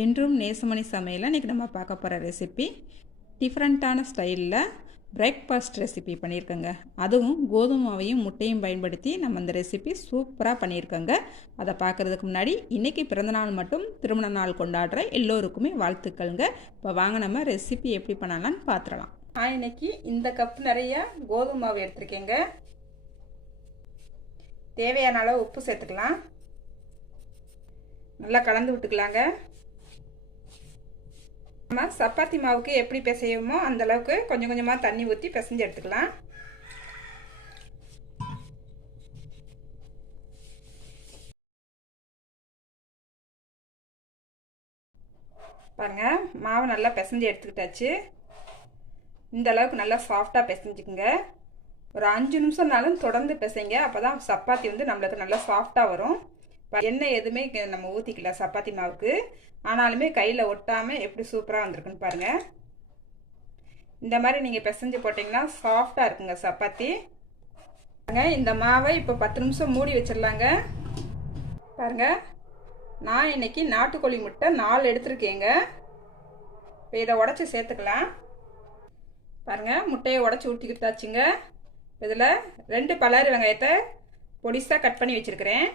என்றும் நேசமணி சமையலில் இன்றைக்கி நம்ம பார்க்க போகிற ரெசிபி டிஃப்ரெண்ட்டான ஸ்டைலில் பிரேக்ஃபாஸ்ட் ரெசிபி பண்ணியிருக்கோங்க. அதுவும் கோதுமை மாவையும் முட்டையும் பயன்படுத்தி நம்ம அந்த ரெசிபி சூப்பராக பண்ணியிருக்கோங்க. அதை பார்க்குறதுக்கு முன்னாடி இன்றைக்கி பிறந்தநாள் மட்டும் திருமண நாள் கொண்டாடுற எல்லோருக்குமே வாழ்த்துக்கள்ங்க. இப்போ வாங்க நம்ம ரெசிபி எப்படி பண்ணலான்னு பார்த்துடலாம் நான் இன்னைக்கு இந்த கப் நிறைய கோதுமை மாவு எடுத்திருக்கேங்க. தேவையான அளவு உப்பு சேர்த்துக்கலாம். நல்லா கலந்து விட்டுக்கலாங்க. நம்ம சப்பாத்தி மாவுக்கு எப்படி பிசையுமோ அந்த அளவுக்கு கொஞ்சம் கொஞ்சமாக தண்ணி ஊற்றி பிசைஞ்சு எடுத்துக்கலாம். பாருங்கள் மாவு நல்லா பிசைஞ்சு எடுத்துக்கிட்டாச்சு. இந்த அளவுக்கு நல்லா சாஃப்டாக பிசைஞ்சுக்குங்க. ஒரு அஞ்சு நிமிஷம்னாலும் தொடர்ந்து பிசைங்க அப்போ தான் சப்பாத்தி வந்து நம்மளுக்கு நல்லா சாஃப்டாக வரும். எண்ணெய் எதுவுமே நம்ம ஊற்றிக்கல சப்பாத்தி மாவுக்கு. ஆனாலுமே கையில் ஒட்டாமல் எப்படி சூப்பராக வந்திருக்குன்னு பாருங்கள் இந்த மாதிரி நீங்கள் பிசைஞ்சு போட்டிங்கன்னா சாஃப்டாக இருக்குங்க சப்பாத்தி. இந்த மாவை இப்போ பத்து நிமிஷம் மூடி வச்சிடலாங்க. பாருங்க நான் இன்னைக்கு நாட்டுக்கோழி முட்டை நாலு எடுத்துருக்கேங்க. இப்போ இதை உடச்சி சேர்த்துக்கலாம். பாருங்கள் முட்டையை உடச்சி ஊற்றிக்கிட்டாச்சுங்க இதில் ரெண்டு பலாரி வெங்காயத்தை பொடிசாக கட் பண்ணி வச்சுருக்கிறேன்.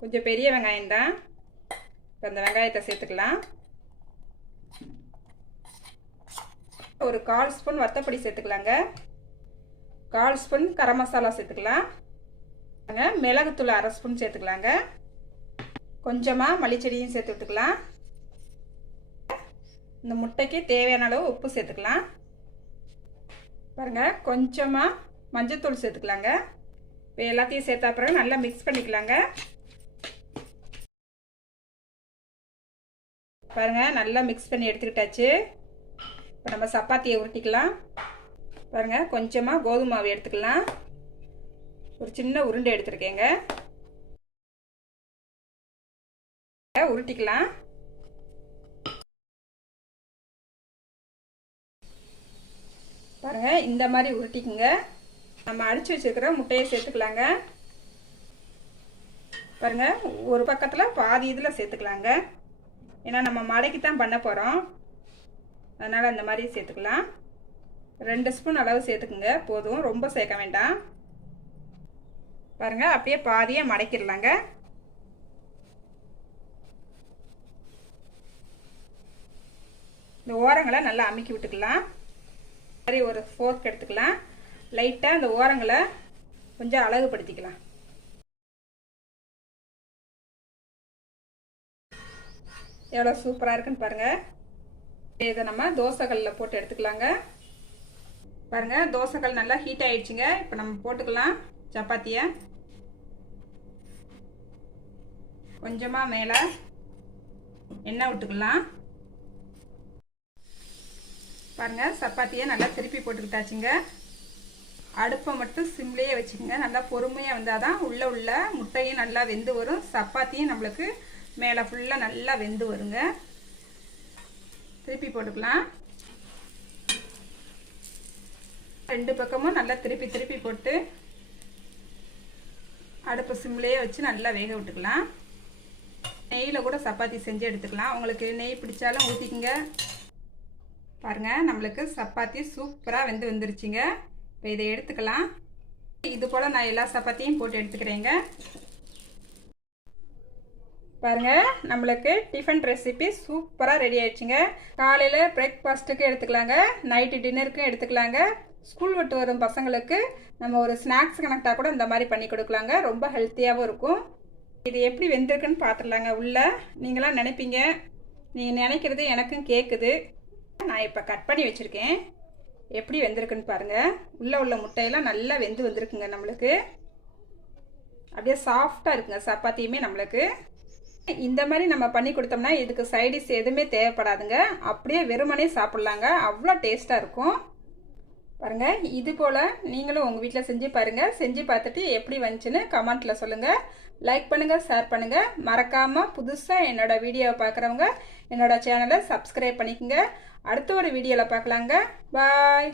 கொஞ்சம் பெரிய வெங்காயம் தான். இப்போ அந்த வெங்காயத்தை சேர்த்துக்கலாம். ஒரு கால் ஸ்பூன் வத்தப்பொடி சேர்த்துக்கலாங்க. கால் ஸ்பூன் கரம் மசாலா சேர்த்துக்கலாம். மிளகுத்தூள் அரை ஸ்பூன் சேர்த்துக்கலாங்க. கொஞ்சமாக மல்லிச்செடியும் சேர்த்து விட்டுக்கலாம். இந்த முட்டைக்கு தேவையான அளவு உப்பு சேர்த்துக்கலாம். பாருங்கள் கொஞ்சமாக மஞ்சத்தூள் சேர்த்துக்கலாங்க. இப்போ எல்லாத்தையும் சேர்த்தா பிறகு நல்லா மிக்ஸ் பண்ணிக்கலாங்க. பாருங்கள் நல்லா மிக்ஸ் பண்ணி எடுத்துக்கிட்டாச்சு. இப்போ நம்ம சப்பாத்தியை உருட்டிக்கலாம். பாருங்கள் கொஞ்சமாக கோதுமை மாவு எடுத்துக்கலாம். ஒரு சின்ன உருண்டை எடுத்துருக்கேங்க. உருட்டிக்கலாம். பாருங்கள் இந்த மாதிரி உருட்டிக்குங்க. நம்ம அடித்து வச்சுருக்கிற முட்டையை சேர்த்துக்கலாங்க. பாருங்கள் ஒரு பக்கத்தில் பாதி இதில் சேர்த்துக்கலாங்க. ஏன்னா நம்ம மடைக்கு தான் பண்ண போகிறோம் அதனால் அந்த மாதிரி சேர்த்துக்கலாம். ரெண்டு ஸ்பூன் அளவு சேர்த்துக்குங்க. போதும். ரொம்ப சேர்க்க வேண்டாம். பாருங்கள் அப்படியே பாதியே மடக்கிடலாங்க. இந்த ஓரங்களை நல்லா அமுக்கி விட்டுக்கலாம். மாதிரி ஒரு ஃபோர்க் எடுத்துக்கலாம். லைட்டாக இந்த ஓரங்களை கொஞ்சம் அழகுபடுத்திக்கலாம். எவ்வளோ சூப்பராக இருக்குன்னு பாருங்கள் இதை நம்ம தோசைகளில் போட்டு எடுத்துக்கலாங்க. பாருங்கள் தோசைகள் நல்லா ஹீட் ஆகிடுச்சிங்க இப்போ நம்ம போட்டுக்கலாம் சப்பாத்தியை. கொஞ்சமாக மேலே எண்ணெய் விட்டுக்கலாம். பாருங்கள் சப்பாத்தியை நல்லா திருப்பி போட்டுக்கிட்டாச்சுங்க. அடுப்பை மட்டும் சிம்லேயே வச்சுக்கோங்க. நல்லா பொறுமையாக வந்தால் தான் உள்ளே உள்ள முட்டையும் நல்லா வெந்து வரும். சப்பாத்தியும் நம்மளுக்கு மேலே ஃபுல்லாக நல்லா வெந்து வருங்க. திருப்பி போட்டுக்கலாம். ரெண்டு பக்கமும் நல்லா திருப்பி திருப்பி போட்டு அடுப்பு சிம்லேயே வச்சு நல்லா வேக விட்டுக்கலாம். நெய்யில் கூட சப்பாத்தி செஞ்சு எடுத்துக்கலாம். உங்களுக்கு நெய் பிடிச்சாலும் ஊற்றிக்குங்க பாருங்கள் நம்மளுக்கு சப்பாத்தி சூப்பராக வெந்து வந்துருச்சுங்க. இப்போ இதை எடுத்துக்கலாம். இது போல் நான் எல்லா சப்பாத்தியும் போட்டு எடுத்துக்கிறேங்க. பாருங்க நம்மளுக்கு டிஃபன் ரெசிபி சூப்பராக ரெடி ஆயிடுச்சுங்க. காலையில் பிரேக்ஃபாஸ்ட்டுக்கு எடுத்துக்கலாங்க நைட்டு டின்னருக்கும் எடுத்துக்கலாங்க. ஸ்கூல் விட்டு வரும் பசங்களுக்கு நம்ம ஒரு ஸ்நாக்ஸ் கனெக்டாக கூட இந்த மாதிரி பண்ணி கொடுக்கலாங்க. ரொம்ப ஹெல்த்தியாகவும் இருக்கும். இது எப்படி வெந்திருக்குன்னு பார்த்துடலாங்க உள்ளே. நீங்களாம் நினைப்பீங்க. நீங்கள் நினைக்கிறது எனக்கும் கேட்குது நான் இப்போ கட் பண்ணி வச்சுருக்கேன். எப்படி வெந்திருக்குன்னு பாருங்கள் உள்ளே உள்ள முட்டையெல்லாம் நல்லா வெந்து வந்திருக்குங்க நம்மளுக்கு. அப்படியே சாஃப்டாக இருக்குங்க. சப்பாத்தியுமே நம்மளுக்கு. இந்த மாதிரி நம்ம பண்ணி கொடுத்தோம்னா இதுக்கு சைடிஷ் எதுவுமே தேவைப்படாதுங்க. அப்படியே வெறுமனே சாப்பிட்லாங்க. அவ்வளோ டேஸ்ட்டாக இருக்கும். பாருங்கள் இது போல் நீங்களும் உங்கள் வீட்டில் செஞ்சு பாருங்கள் செஞ்சு பார்த்துட்டு எப்படி வந்துச்சுன்னு கமெண்ட்டில் சொல்லுங்கள் லைக் பண்ணுங்கள் ஷேர் பண்ணுங்கள் மறக்காமல் புதுசாக என்னோடய வீடியோவை பார்க்குறவங்க என்னோடய சேனலை சப்ஸ்கிரைப் பண்ணிக்கோங்க. அடுத்த ஒரு வீடியோவில் பார்க்கலாங்க. பாய்